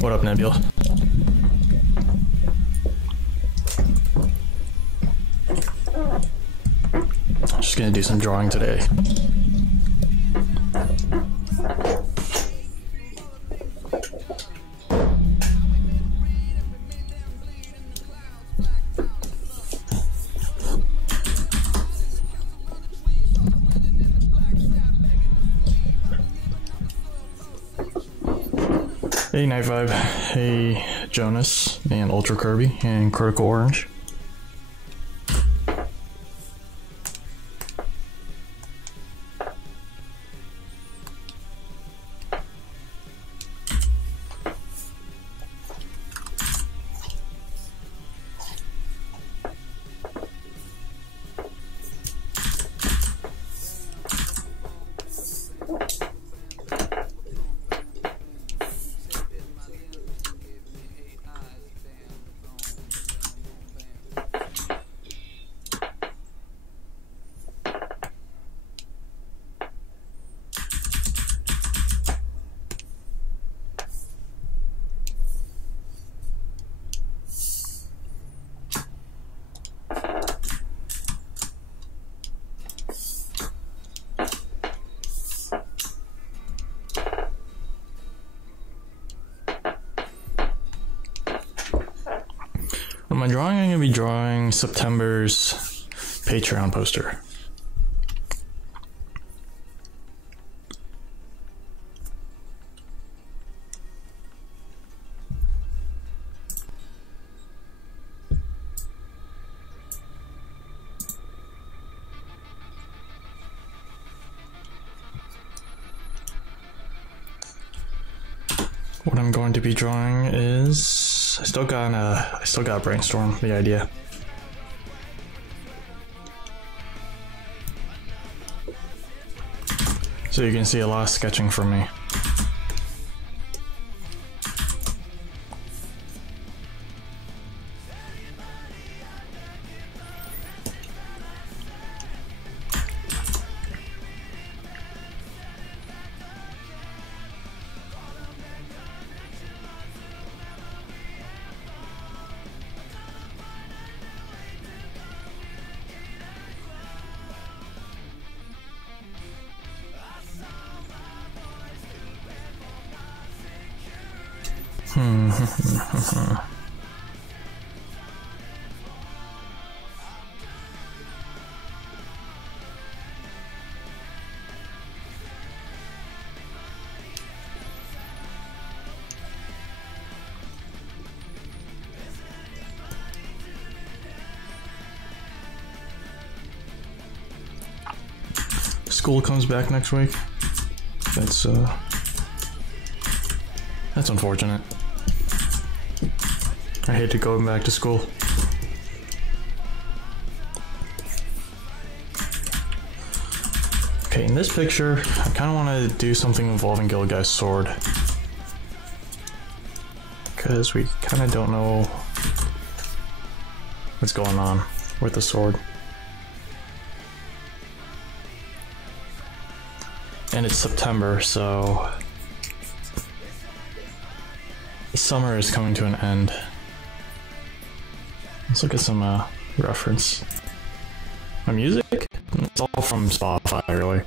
What up, Nebula? Just gonna do some drawing today. Hey Night Vibe, hey Jonas, and Ultra Kirby, and Critical Orange. What am I drawing? I'm going to be drawing September's Patreon poster. What I'm going to be drawing is I still got to brainstorm the idea. So you can see a lot of sketching from me. School comes back next week. That's unfortunate. I hate to go back to school. Okay, in this picture, I kind of want to do something involving Gilguy's sword. Because we kind of don't know what's going on with the sword. And it's September, so summer is coming to an end. Let's look at some reference. My music? It's all from Spotify, really.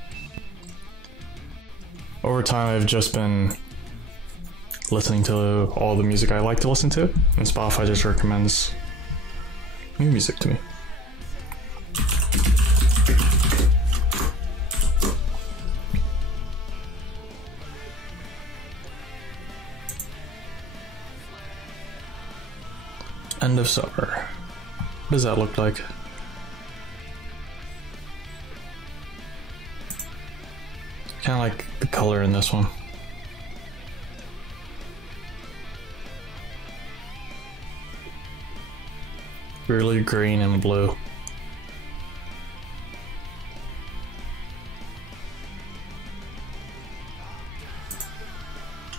Over time, I've just been listening to all the music I like to listen to, and Spotify just recommends new music to me. End of summer. What does that look like? Kind of like the color in this one. Really green and blue.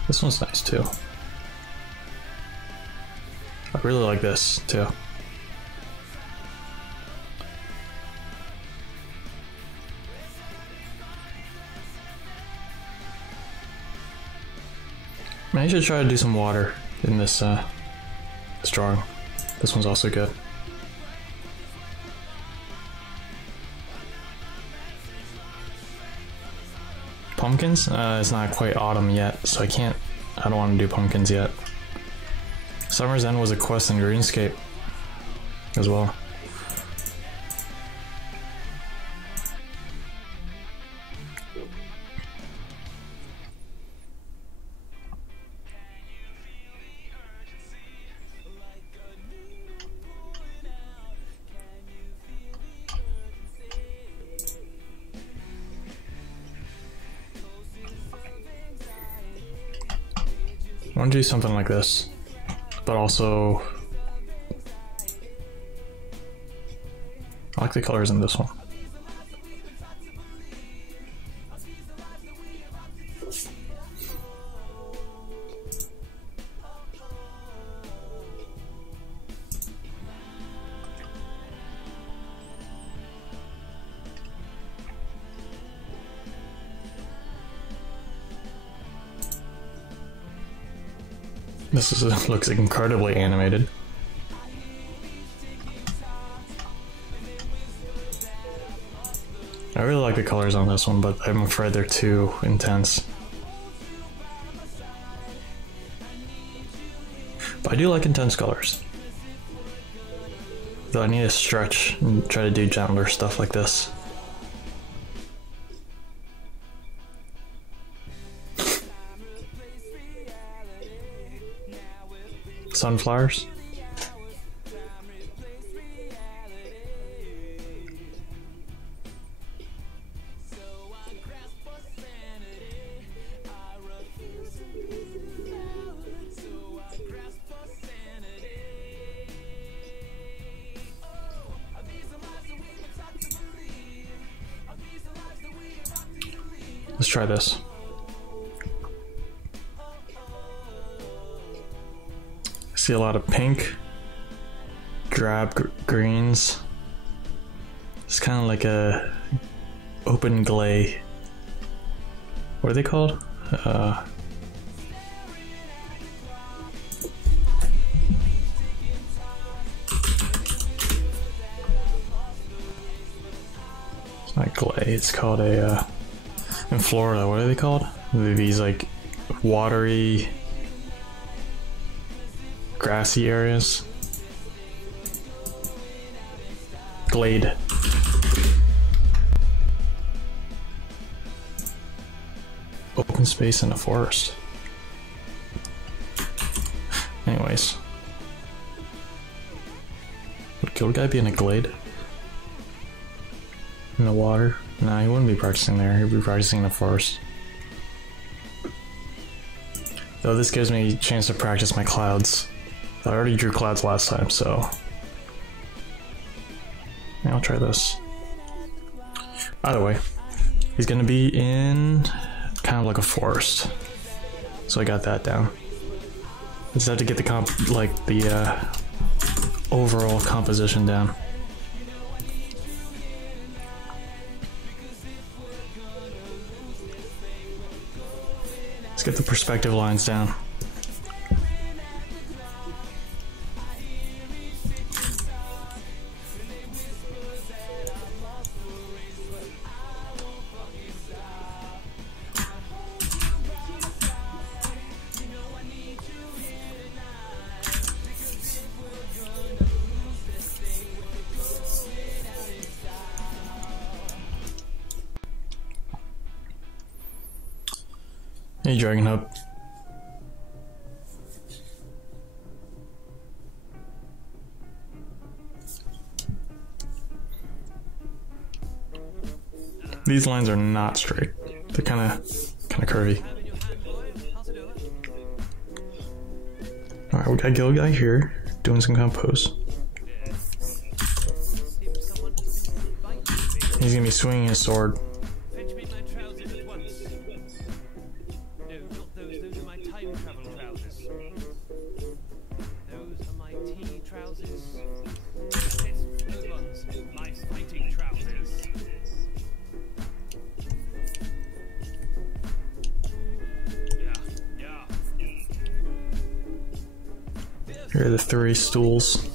This one's nice too. I really like this too. I should try to do some water. in this drawing. This one's also good. Pumpkins? It's not quite autumn yet, so I don't want to do pumpkins yet. Summer's End was a quest in RuneScape as well. I want to do something like this, but also I like the colors in this one. Looks incredibly animated. I really like the colors on this one, but I'm afraid they're too intense. But I do like intense colors. Though I need to stretch and try to do gentler stuff like this. Sunflowers. Let's try this. See a lot of pink, drab greens. It's kind of like a open glay. What are they called? It's not glay. It's called a. In Florida, what are they called? These like watery, grassy areas. Glade. Open space in a forest. Anyways. Would Guild Guy be in a glade? In the water? No, he wouldn't be practicing there. He'd be practicing in the forest. Though this gives me a chance to practice my clouds. I already drew clouds last time, so yeah, I'll try this. Either way, he's gonna be in kind of like a forest, so I got that down. I just have to get the overall composition down. Let's get the perspective lines down. Hey, Dragon Hub. These lines are not straight. They're kind of curvy. All right, we got Guild Guy here doing some compose. He's gonna be swinging his sword. Here are the 3 stools.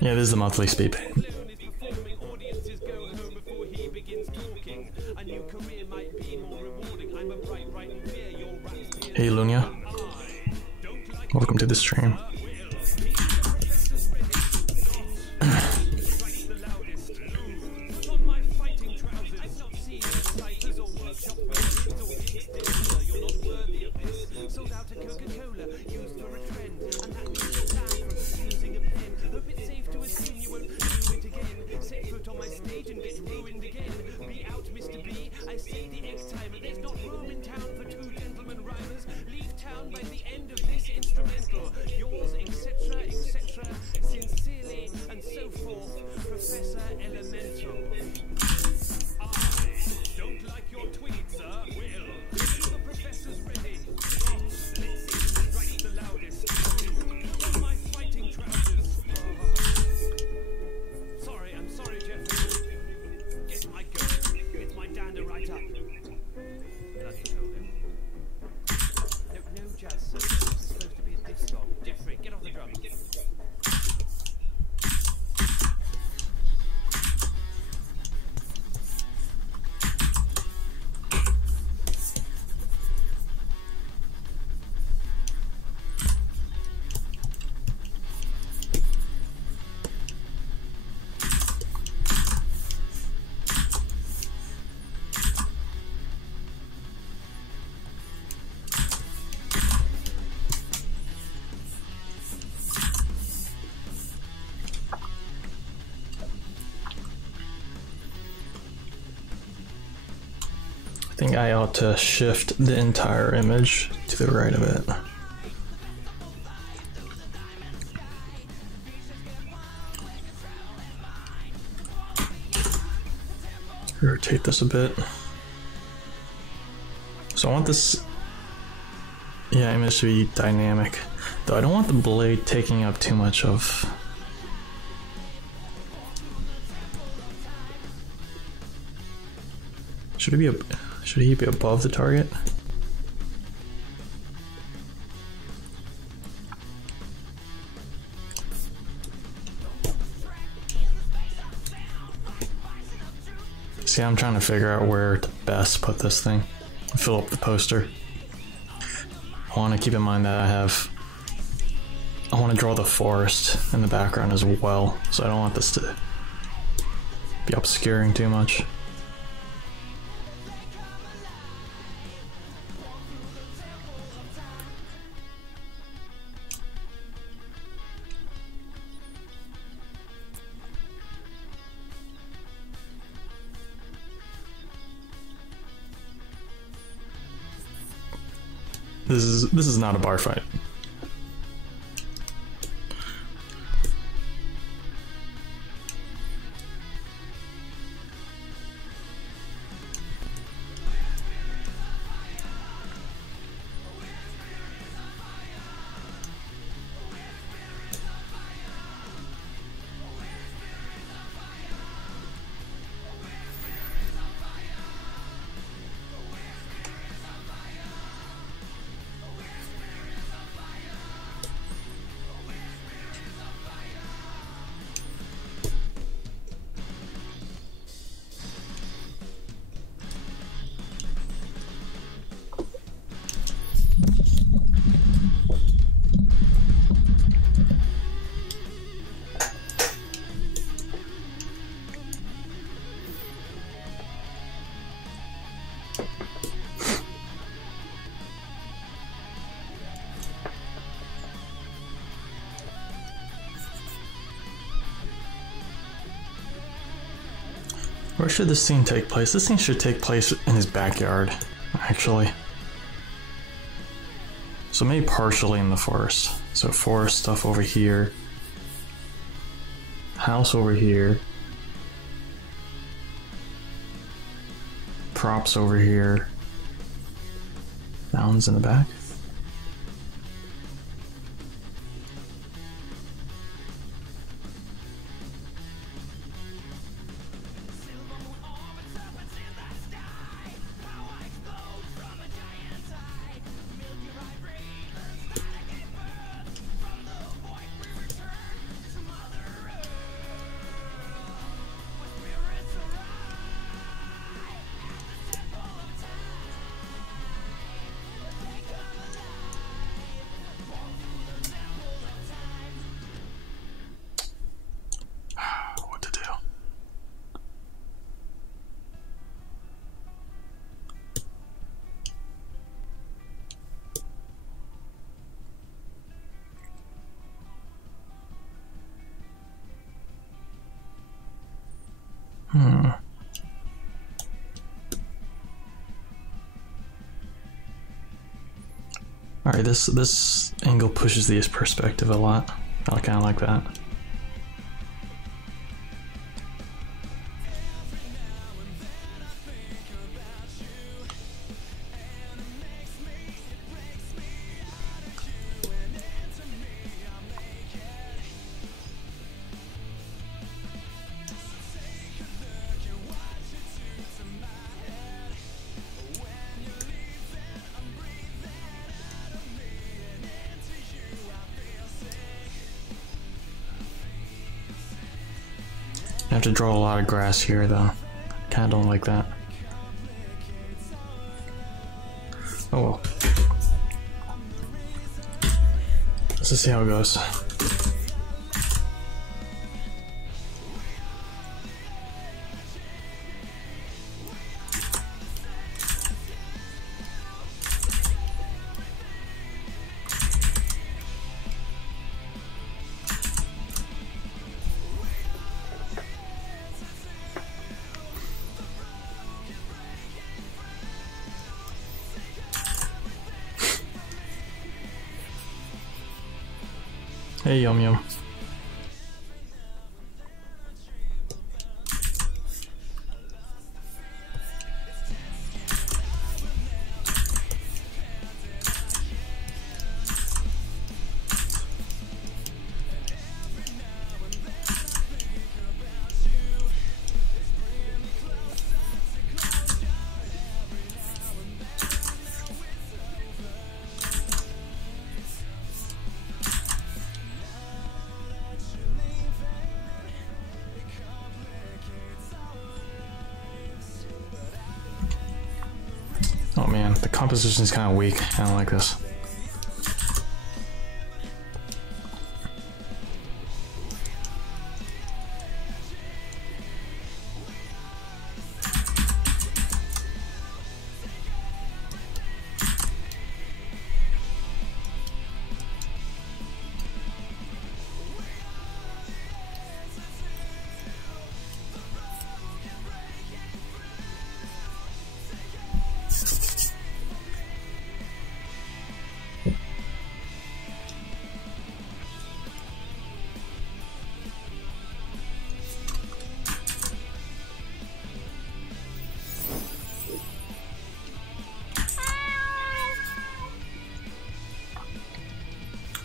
Yeah, this is the monthly speed paint. Hey Lunia, welcome to the stream. I think I ought to shift the entire image to the right of it. Rotate this a bit. So I want this, yeah, image to be dynamic. Though I don't want the blade taking up too much of. Should he be above the target? See, I'm trying to figure out where to best put this thing. Fill up the poster. I want to keep in mind that I want to draw the forest in the background as well, so I don't want this to be obscuring too much. This is not a bar fight. Where should this scene take place? This scene should take place in his backyard, actually. So maybe partially in the forest. So forest stuff over here. House over here. Props over here. Mountains in the back. What to do? Alright, this angle pushes the perspective a lot. I kinda like that. I have to draw a lot of grass here though. Kinda don't like that. Oh well. Let's just see how it goes. Hey, Yum Yum. Oh man, the composition is kind of weak. I don't like this.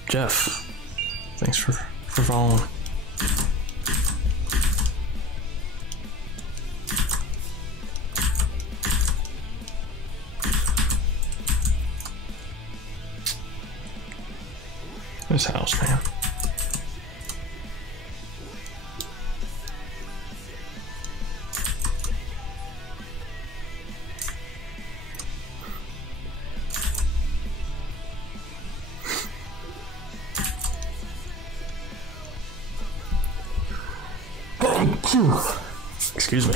Jeff, thanks for following. This house, man. Excuse me.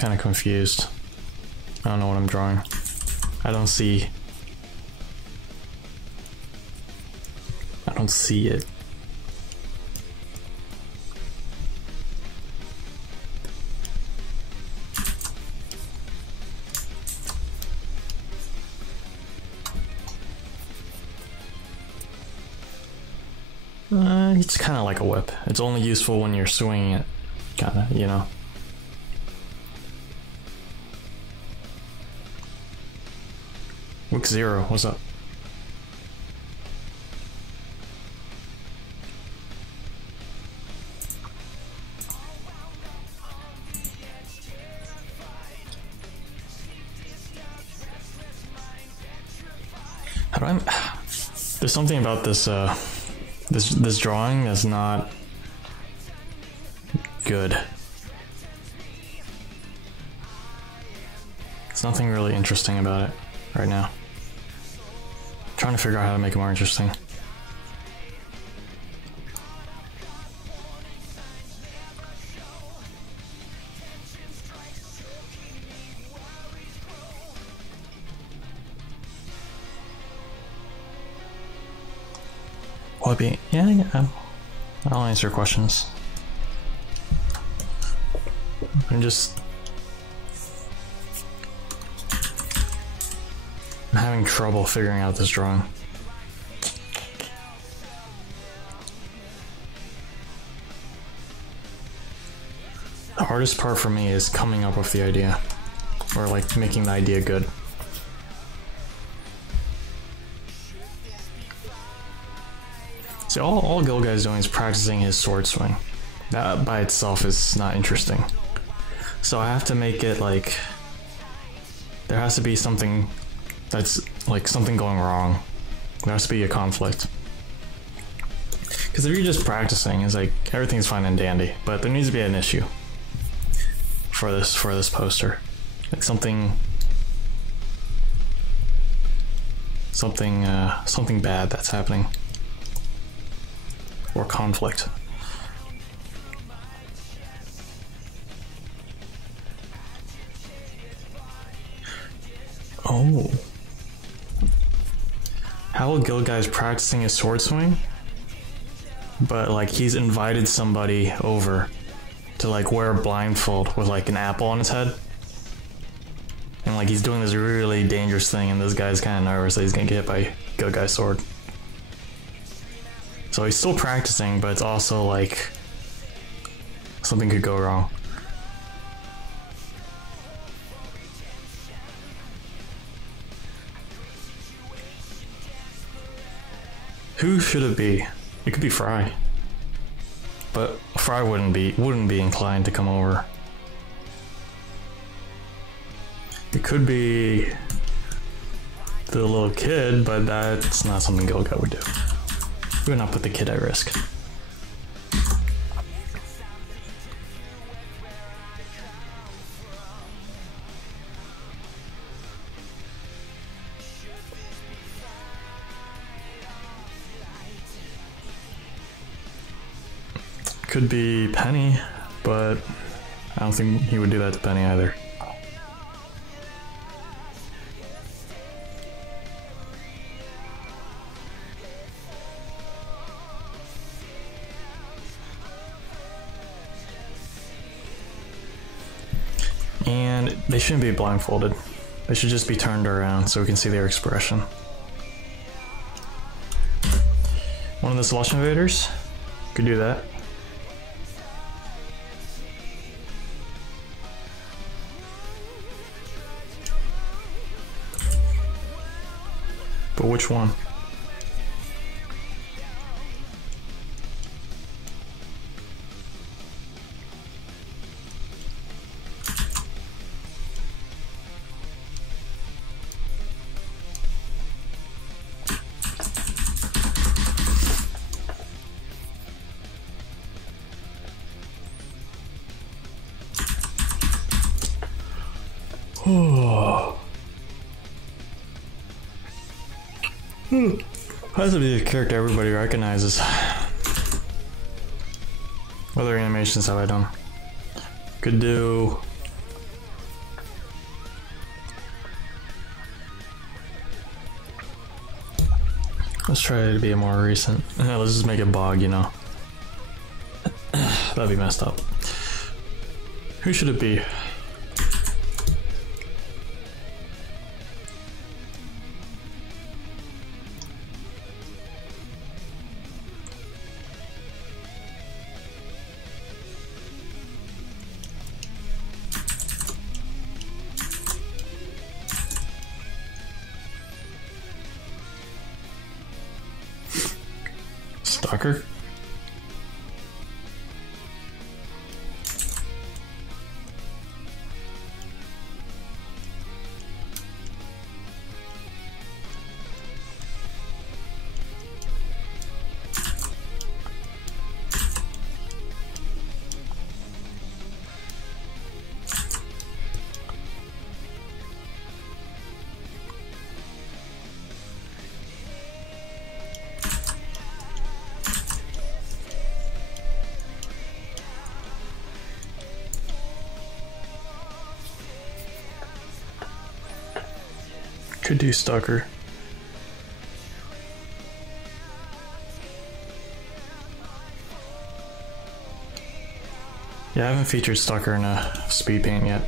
kind of confused. I don't know what I'm drawing. I don't see it. It's kind of like a whip. It's only useful when you're swinging it, kind of, you know. Wick Zero, what's up? How do I? There's something about this. This drawing that's not good. There's nothing really interesting about it right now. I'm trying to figure out how to make it more interesting. Will it be? Yeah. I'll answer questions. I'm having trouble figuring out this drawing. The hardest part for me is coming up with the idea, or like making the idea good. See, all Gilguy's doing is practicing his sword swing. That by itself is not interesting. So I have to make it like, there has to be something that's like something going wrong. There has to be a conflict. Because if you're just practicing, it's like everything's fine and dandy, but there needs to be an issue for this poster. Like something bad that's happening. Or conflict. Oh. How Gilguy's practicing his sword swing, but like he's invited somebody over to like wear a blindfold with like an apple on his head. And like he's doing this really dangerous thing and this guy's kind of nervous that he's gonna get hit by Gilguy's sword. So he's still practicing, but it's also like something could go wrong. Who should it be? It could be Fry. But Fry wouldn't be inclined to come over. It could be the little kid, but that's not something Gilguy would do. We would not put the kid at risk. Could be Penny, but I don't think he would do that to Penny either. And they shouldn't be blindfolded. They should just be turned around so we can see their expression. One of the Slush Invaders could do that. But which one? Has to be a character everybody recognizes. What other animations have I done? Could do Let's try to be a more recent. Let's just make it bog, you know. That'd be messed up. Who should it be? Stalker? Could do Stalker. Yeah, I haven't featured Stalker in a speed paint yet.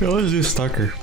Yeah, let's do Stalker.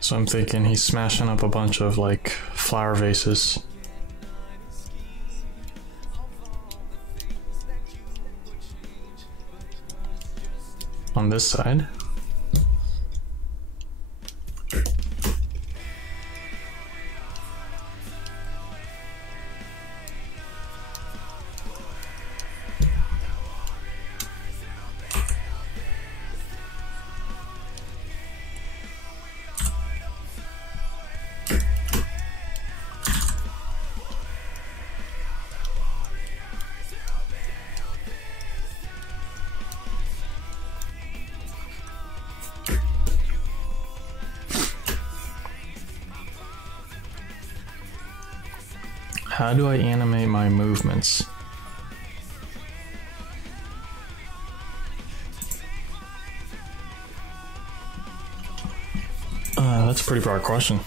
So I'm thinking he's smashing up a bunch of like flower vases. On this side. How do I animate my movements? That's a pretty broad question.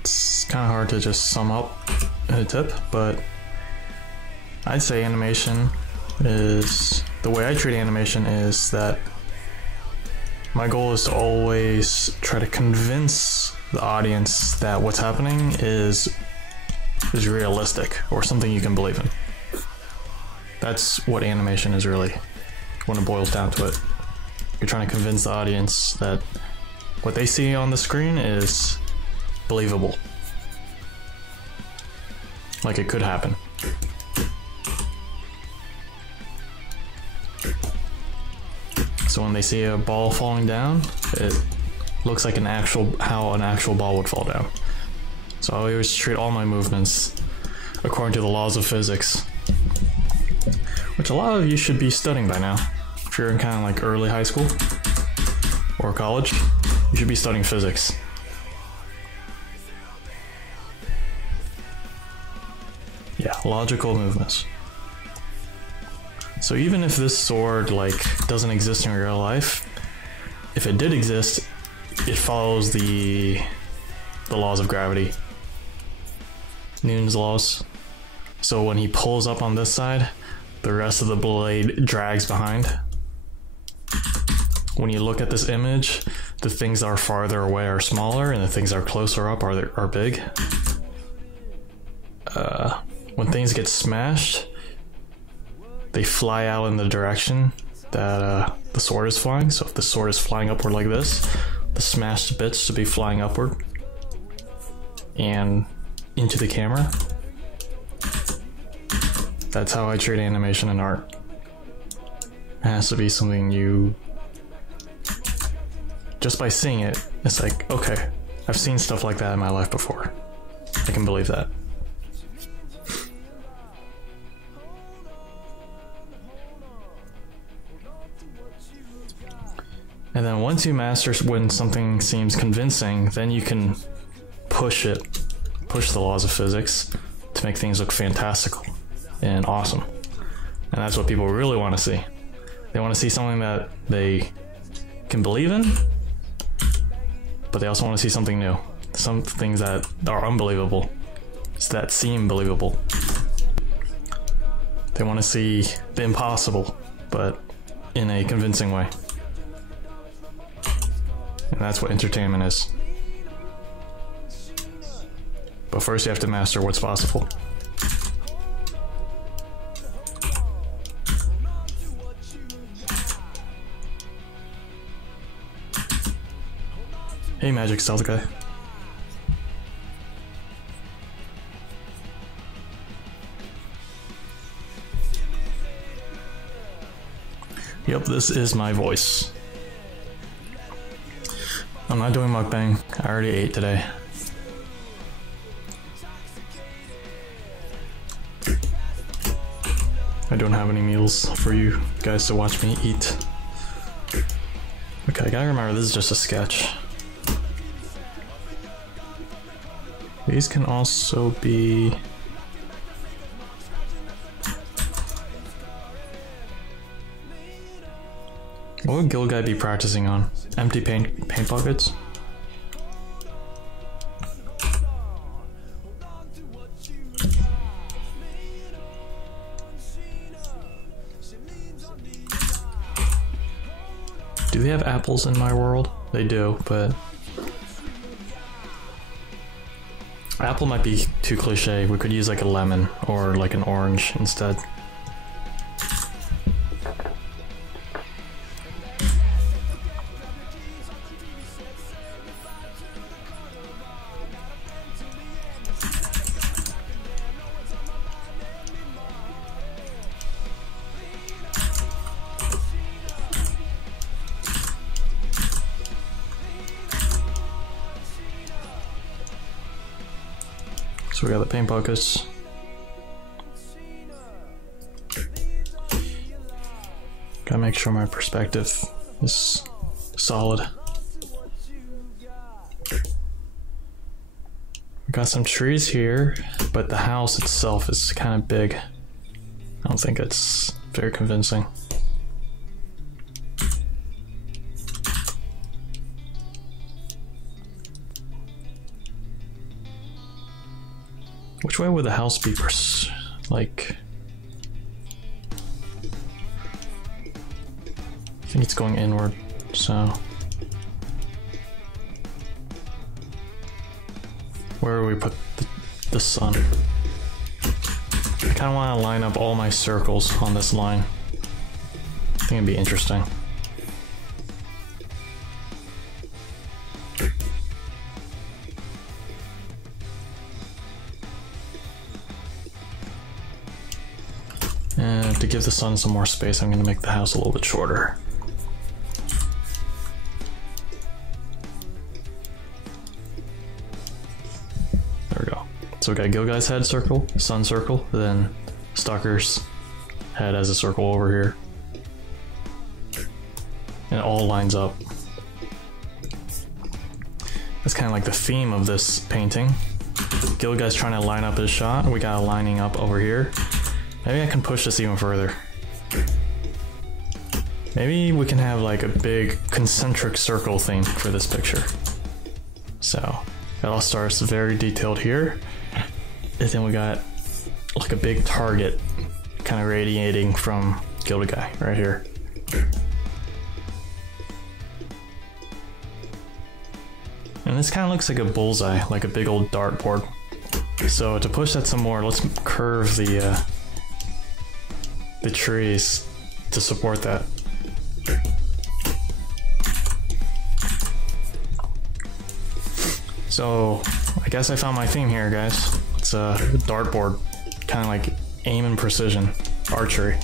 It's kind of hard to just sum up in a tip, but I'd say animation is, the way I treat animation is that my goal is to always try to convince the audience that what's happening is realistic or something you can believe in. That's what animation is really, when it boils down to it. You're trying to convince the audience that what they see on the screen is believable. Like it could happen. So when they see a ball falling down, it looks like how an actual ball would fall down. So I always treat all my movements according to the laws of physics, which a lot of you should be studying by now. If you're in kind of like early high school or college, you should be studying physics. Yeah, logical movements. So even if this sword like doesn't exist in real life, if it did exist, it follows the laws of gravity. Newton's laws. So when he pulls up on this side, the rest of the blade drags behind. When you look at this image, the things that are farther away are smaller and the things that are closer up are big. When things get smashed, they fly out in the direction that the sword is flying. So if the sword is flying upward like this, the smashed bits should be flying upward and into the camera. That's how I treat animation and art. It has to be something you... Just by seeing it, it's like, okay, I've seen stuff like that in my life before. I can believe that. And then once you master when something seems convincing, then you can push the laws of physics to make things look fantastical and awesome. And that's what people really want to see. They want to see something that they can believe in, but they also want to see something new. Some things that are unbelievable, that seem believable. They want to see the impossible, but in a convincing way. And that's what entertainment is. But first you have to master what's possible. Hey Magic Stealth Guy. Yep, this is my voice. I'm not doing mukbang. I already ate today. I don't have any meals for you guys to watch me eat. Okay, I gotta remember this is just a sketch. These can also be... What would Guild Guy be practicing on? Empty paint buckets? Do they have apples in my world? They do, but... Apple might be too cliche. We could use like a lemon or like an orange instead. So we got the paint buckets. Gotta make sure my perspective is solid. We got some trees here, but the house itself is kind of big. I don't think it's very convincing. Which way would the house be? Like, I think it's going inward, so. Where do we put the sun? I kind of want to line up all my circles on this line. I think it'd be interesting. And to give the sun some more space, I'm going to make the house a little bit shorter. There we go. So we got Guild Guy's head circle, sun circle, then Stalker's head as a circle over here. And it all lines up. That's kind of like the theme of this painting. Guild Guy's trying to line up his shot, we got a lining up over here. Maybe I can push this even further. Maybe we can have like a big concentric circle theme for this picture. So, it all starts very detailed here. And then we got like a big target kind of radiating from Guild Guy right here. And this kind of looks like a bullseye, like a big old dartboard. So to push that some more, let's curve the trees to support that. So I guess I found my theme here, guys. It's a dartboard, kind of like aim and precision, archery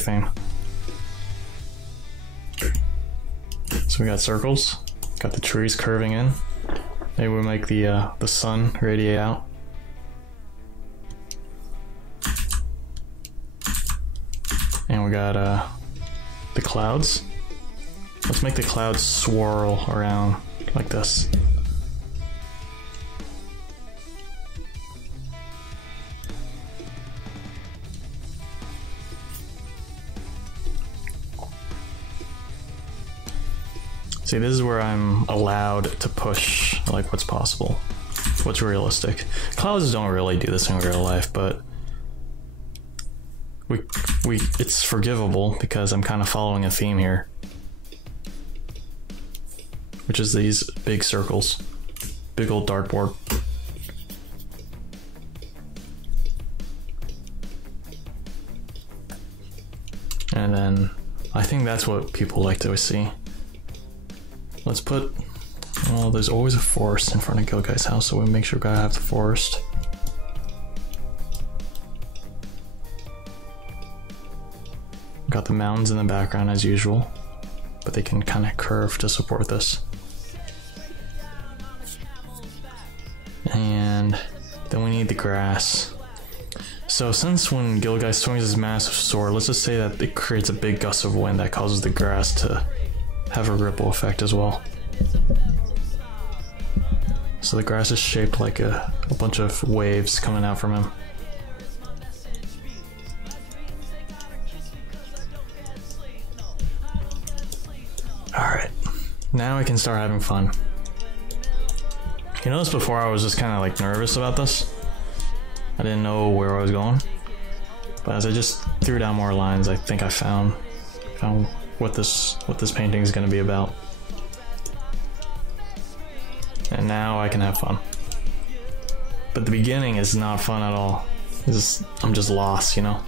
theme. So we got circles, got the trees curving in. Maybe we'll make the sun radiate out. And we got the clouds. Let's make the clouds swirl around like this. See, this is where I'm allowed to push like what's possible, what's realistic. Clouds don't really do this in real life, but it's forgivable because I'm kind of following a theme here, which is these big circles, big old dartboard. And then I think that's what people like to see. Let's put, well, there's always a forest in front of Gilguy's house, so we make sure we gotta have the forest. Got the mountains in the background as usual, but they can kind of curve to support this. And then we need the grass. So since when Gilguy swings his massive sword, let's just say that it creates a big gust of wind that causes the grass to have a ripple effect as well. So the grass is shaped like a bunch of waves coming out from him. Alright, now I can start having fun. You notice before I was just kind of like nervous about this? I didn't know where I was going. But as I just threw down more lines, I think I found what this painting is going to be about. And now I can have fun. But the beginning is not fun at all. I'm just lost, you know?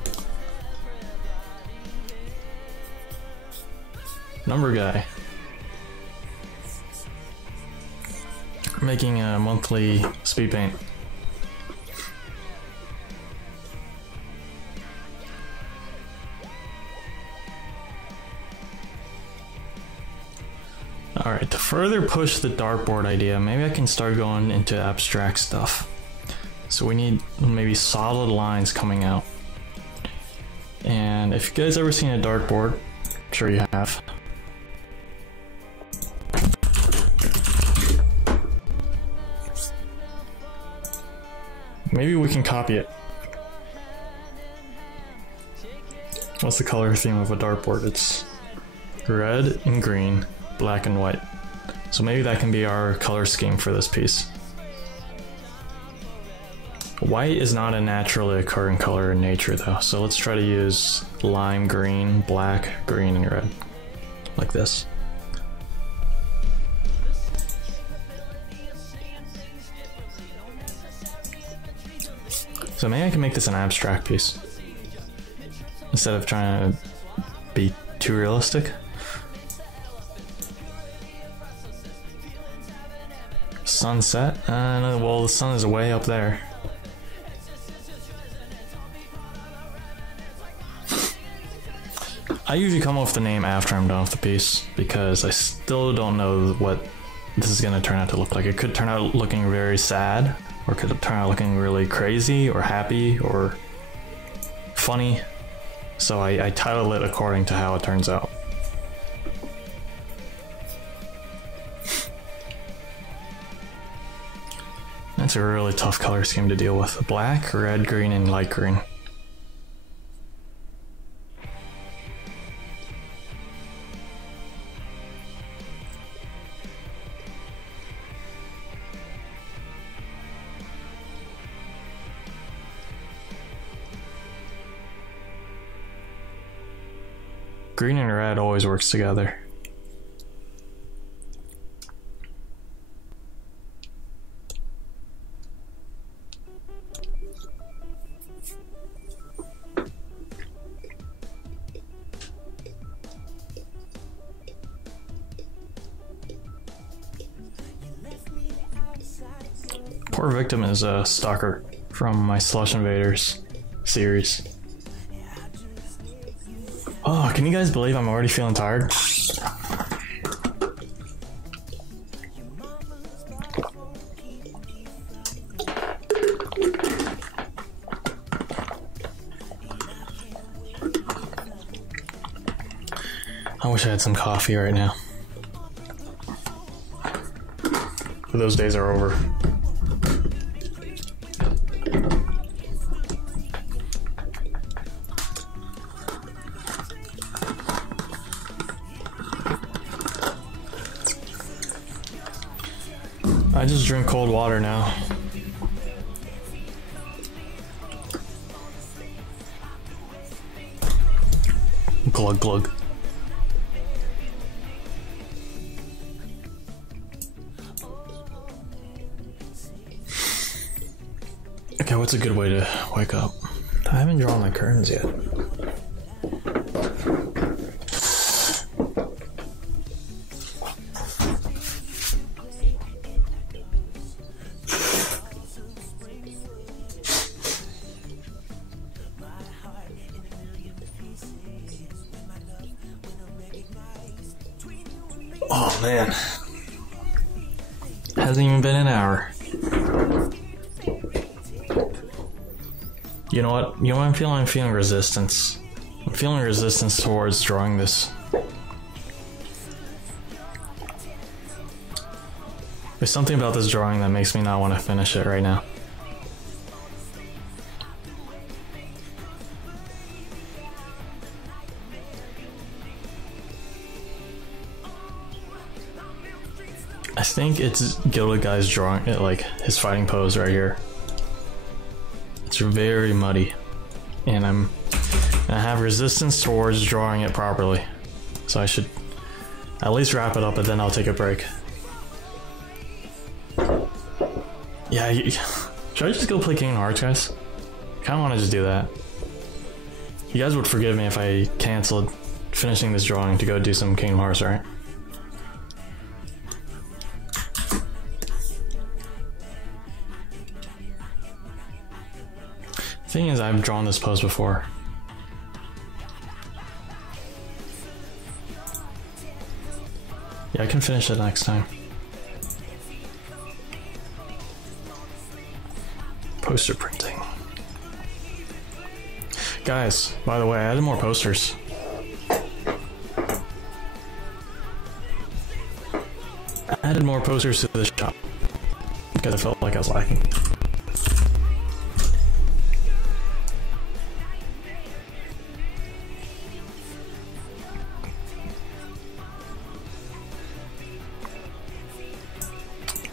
Number guy. Making a monthly speed paint. Alright, to further push the dartboard idea, maybe I can start going into abstract stuff. So we need maybe solid lines coming out. And if you guys ever seen a dartboard, I'm sure you have. Maybe we can copy it. What's the color theme of a dartboard? It's red and green, black and white. So maybe that can be our color scheme for this piece. White is not a naturally occurring color in nature though, so let's try to use lime green, black, green, and red. Like this. So maybe I can make this an abstract piece instead of trying to be too realistic. Sunset? No, well, the sun is way up there. I usually come up with the name after I'm done with the piece because I still don't know what this is going to turn out to look like. It could turn out looking very sad, or it could turn out looking really crazy or happy or funny. So I title it according to how it turns out. That's a really tough color scheme to deal with. Black, red, green, and light green. Green and red always works together. Core Victim is a stalker from my Slush Invaders series. Oh, can you guys believe I'm already feeling tired? I wish I had some coffee right now. But those days are over. I just drink cold water now. Glug glug. Okay, what's a good way to wake up? I haven't drawn my curtains yet. Oh man. Hasn't even been an hour. You know what? You know what I'm feeling? I'm feeling resistance. I'm feeling resistance towards drawing this. There's something about this drawing that makes me not want to finish it right now. I think it's Gilded Guy's drawing it, like his fighting pose right here. It's very muddy, and I have resistance towards drawing it properly, so I should at least wrap it up, and then I'll take a break. Yeah, should I just go play Kingdom Hearts, guys? Kind of want to just do that. You guys would forgive me if I canceled finishing this drawing to go do some Kingdom Hearts, right? Thing is, I've drawn this pose before. Yeah, I can finish it next time. Poster printing. Guys, by the way, I added more posters. I added more posters to the shop because I felt like I was lacking.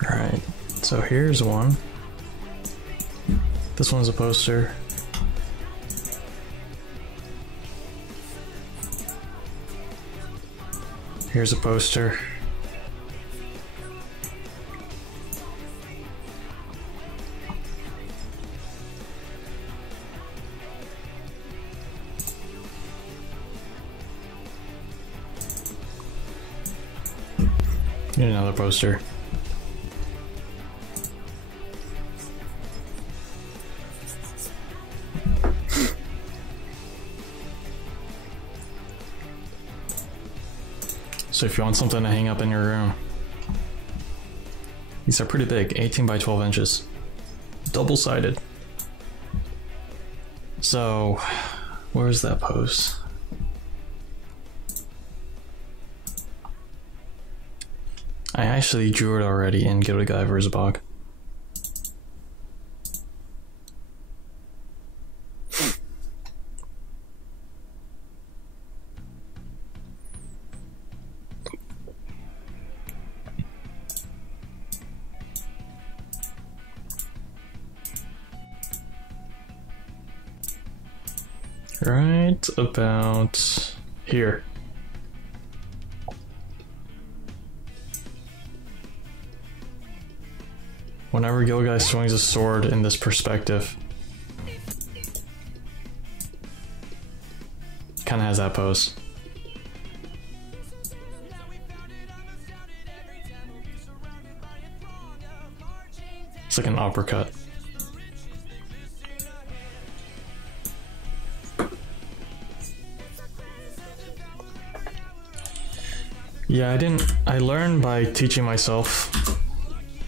Alright, so here's one. This one's a poster. Here's a poster. Need another poster. So if you want something to hang up in your room, these are pretty big, 18 by 12 inches, double-sided. So, where's that pose? I actually drew it already in Gilded Guy Verzabog. Right about here. Whenever Gilguy swings a sword in this perspective, kind of has that pose. It's like an uppercut. Yeah, I learned by teaching myself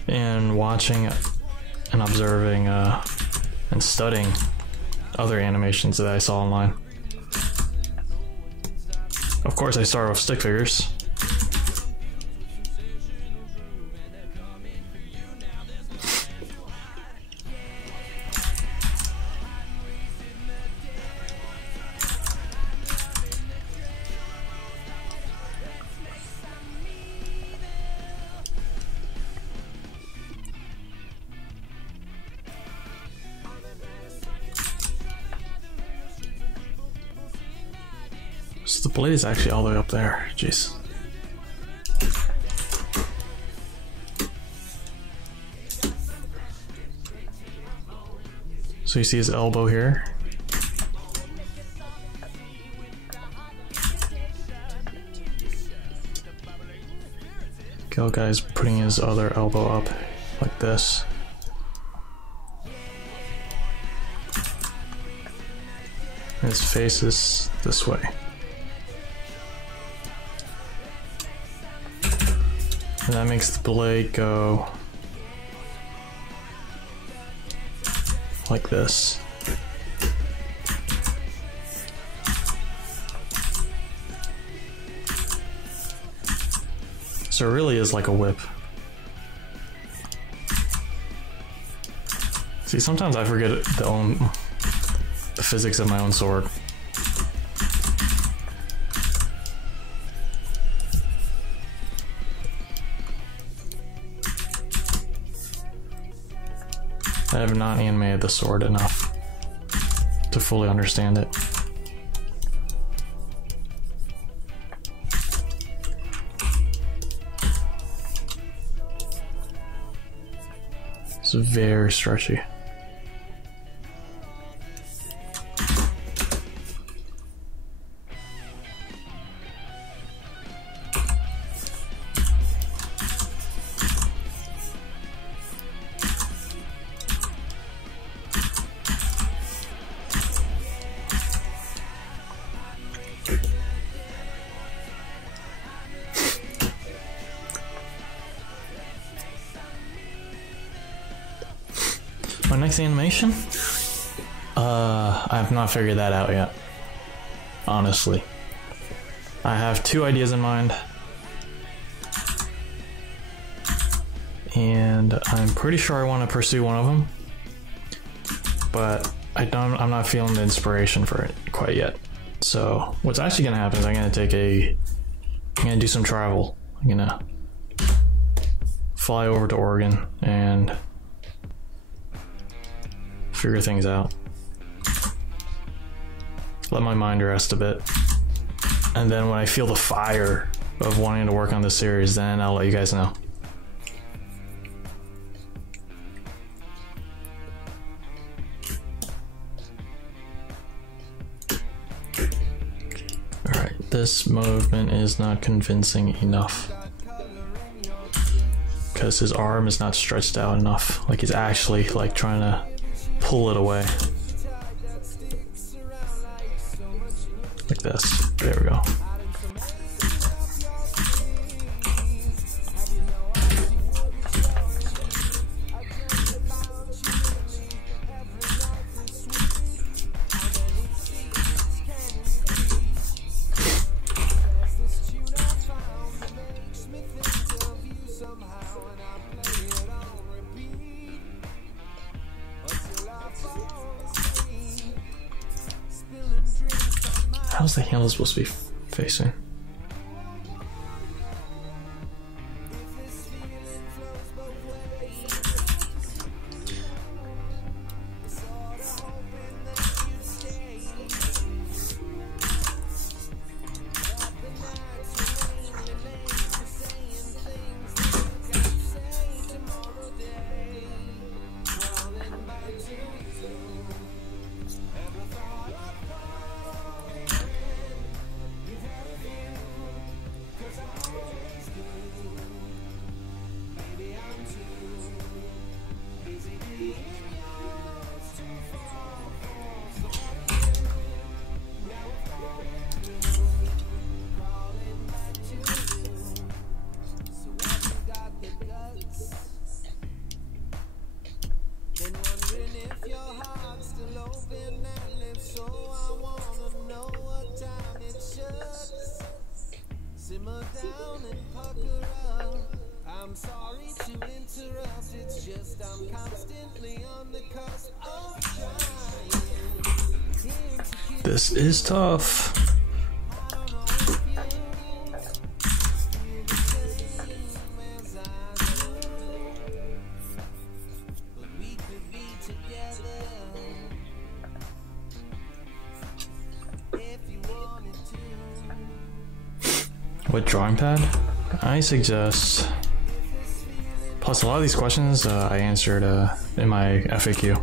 and watching and observing and studying other animations that I saw online. Of course, I started with stick figures. So the blade is actually all the way up there. Jeez. So you see his elbow here. Gal guy's putting his other elbow up like this. And his face is this way. And that makes the blade go like this. So it really is like a whip. See, sometimes I forget the physics of my own sword. I have not animated the sword enough to fully understand it. It's very stretchy. My next animation? I have not figured that out yet. Honestly. I have two ideas in mind. And I'm pretty sure I want to pursue one of them. But I'm not feeling the inspiration for it quite yet. So what's actually going to happen is I'm going to do some travel. I'm going to fly over to Oregon and figure things out. Let my mind rest a bit. And then when I feel the fire of wanting to work on this series, then I'll let you guys know. Alright, this movement is not convincing enough. Because his arm is not stretched out enough. Like he's actually like trying to pull it away. Like this. There we go. How's the handle supposed to be facing? This is tough. What drawing pad? I suggest. Plus, a lot of these questions I answered in my FAQ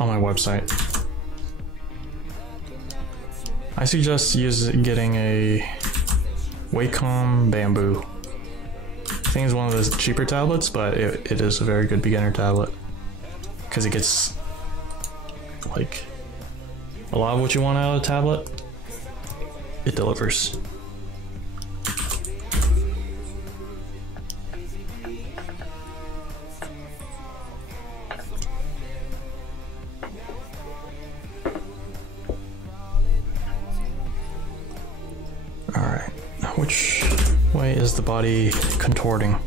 on my website. I suggest getting a Wacom Bamboo. I think it's one of those cheaper tablets, but it is a very good beginner tablet because it gets like a lot of what you want out of a tablet. It delivers. Alright, which way is the body contorting?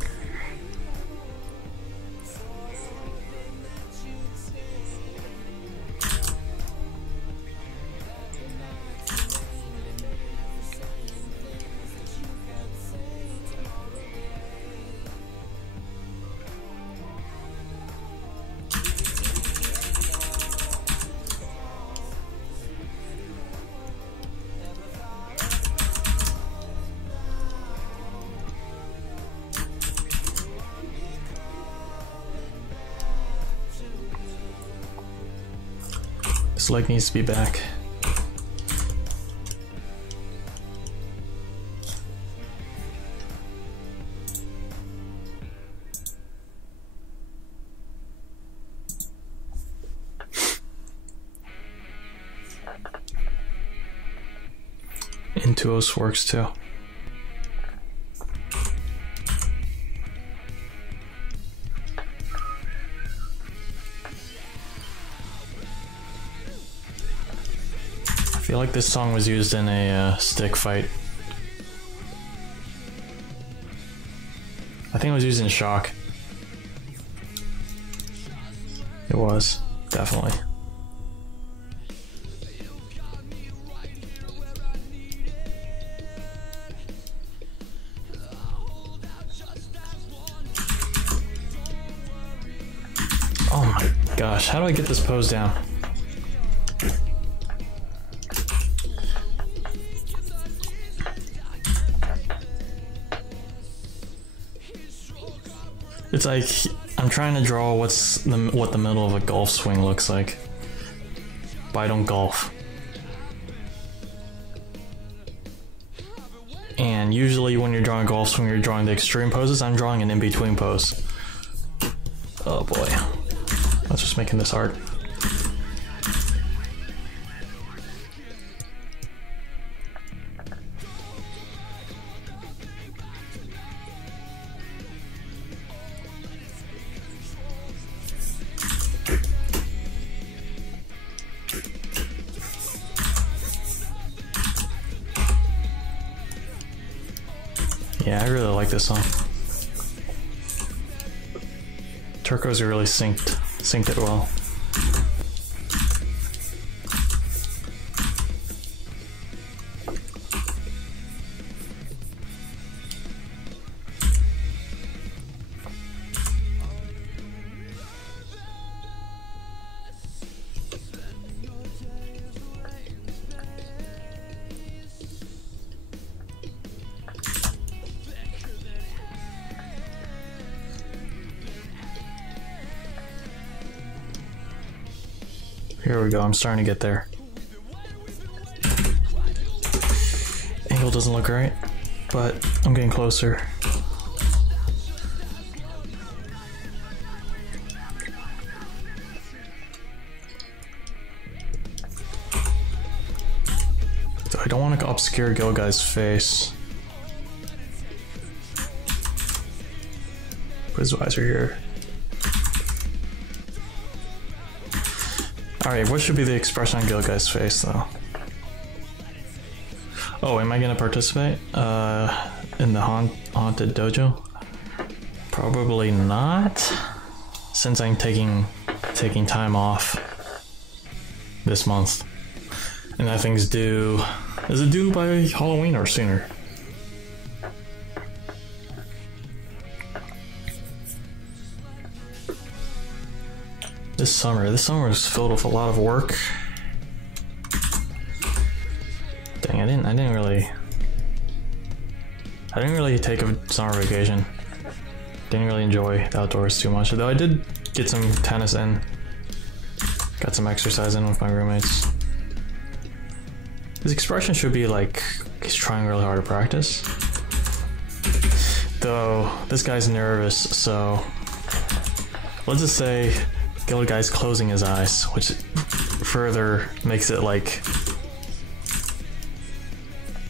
This leg needs to be back. Intuos works too. I feel like this song was used in a stick fight. I think it was used in Shock. It was, definitely. Oh my gosh, how do I get this pose down? It's like I'm trying to draw what the middle of a golf swing looks like, but I don't golf. And usually when you're drawing a golf swing, you're drawing the extreme poses. I'm drawing an in-between pose. Oh boy, that's just making this hard. Yeah, I really like this song. Turcos are really synced it well. Here we go, I'm starting to get there. Angle doesn't look right, but I'm getting closer. So I don't want to obscure Gilguy's face. Put his visor here. Alright, what should be the expression on Gilguy's face, though? Oh, am I gonna participate in the haunted dojo? Probably not, since I'm taking time off this month, and that thing's due. Is it due by Halloween or sooner? This summer is filled with a lot of work. Dang, I didn't really take a summer vacation. Didn't really enjoy the outdoors too much, though I did get some tennis in. Got some exercise in with my roommates. His expression should be like he's trying really hard to practice. Though this guy's nervous, so let's just say the other guy's closing his eyes, which further makes it like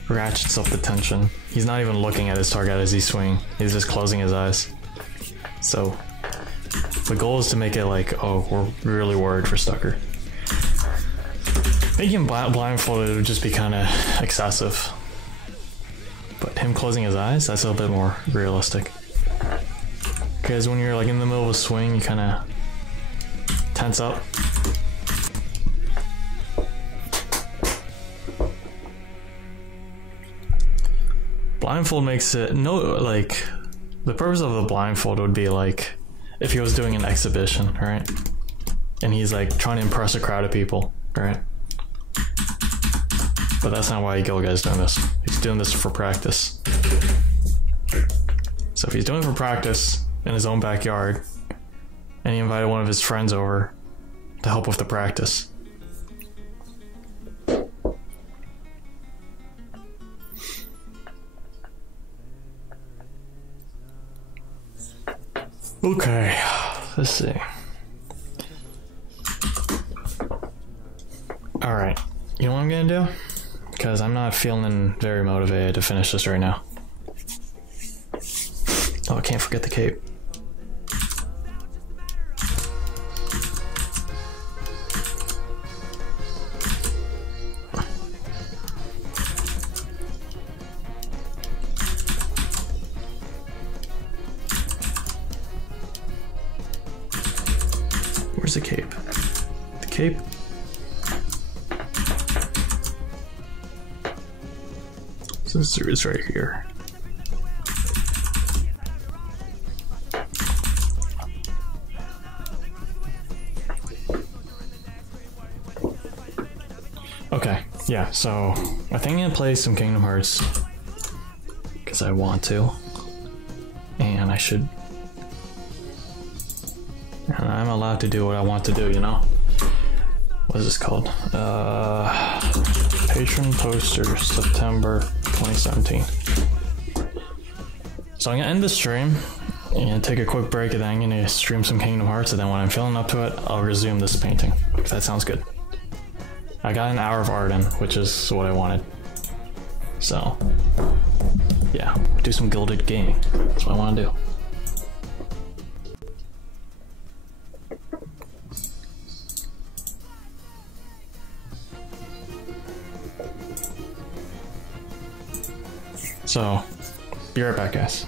ratchets up the tension. He's not even looking at his target as he swings. He's just closing his eyes. So the goal is to make it like, oh, we're really worried for Stucker. Making him blindfolded would just be kind of excessive. But him closing his eyes, that's a little bit more realistic. Because when you're like in the middle of a swing, you kind of tense up. Blindfold makes it like the purpose of the blindfold would be like if he was doing an exhibition, right? And he's like trying to impress a crowd of people, right? But that's not why Gilguy's doing this. He's doing this for practice. So if he's doing it for practice in his own backyard, and he invited one of his friends over to help with the practice, okay, let's see. Alright, you know what I'm gonna do? Because I'm not feeling very motivated to finish this right now. Oh, I can't forget the cape. Where's the cape? The cape? So it's right here. Okay, yeah, so I think I'm gonna play some Kingdom Hearts because I want to, and I should. And I'm allowed to do what I want to do, you know? What is this called? Patron Poster, September 2017. So I'm gonna end the stream and take a quick break, and then I'm gonna stream some Kingdom Hearts, and then when I'm feeling up to it, I'll resume this painting, if that sounds good. I got an hour of art in, which is what I wanted. So, yeah, do some Gilded Gaming. That's what I want to do. So, be right back, guys.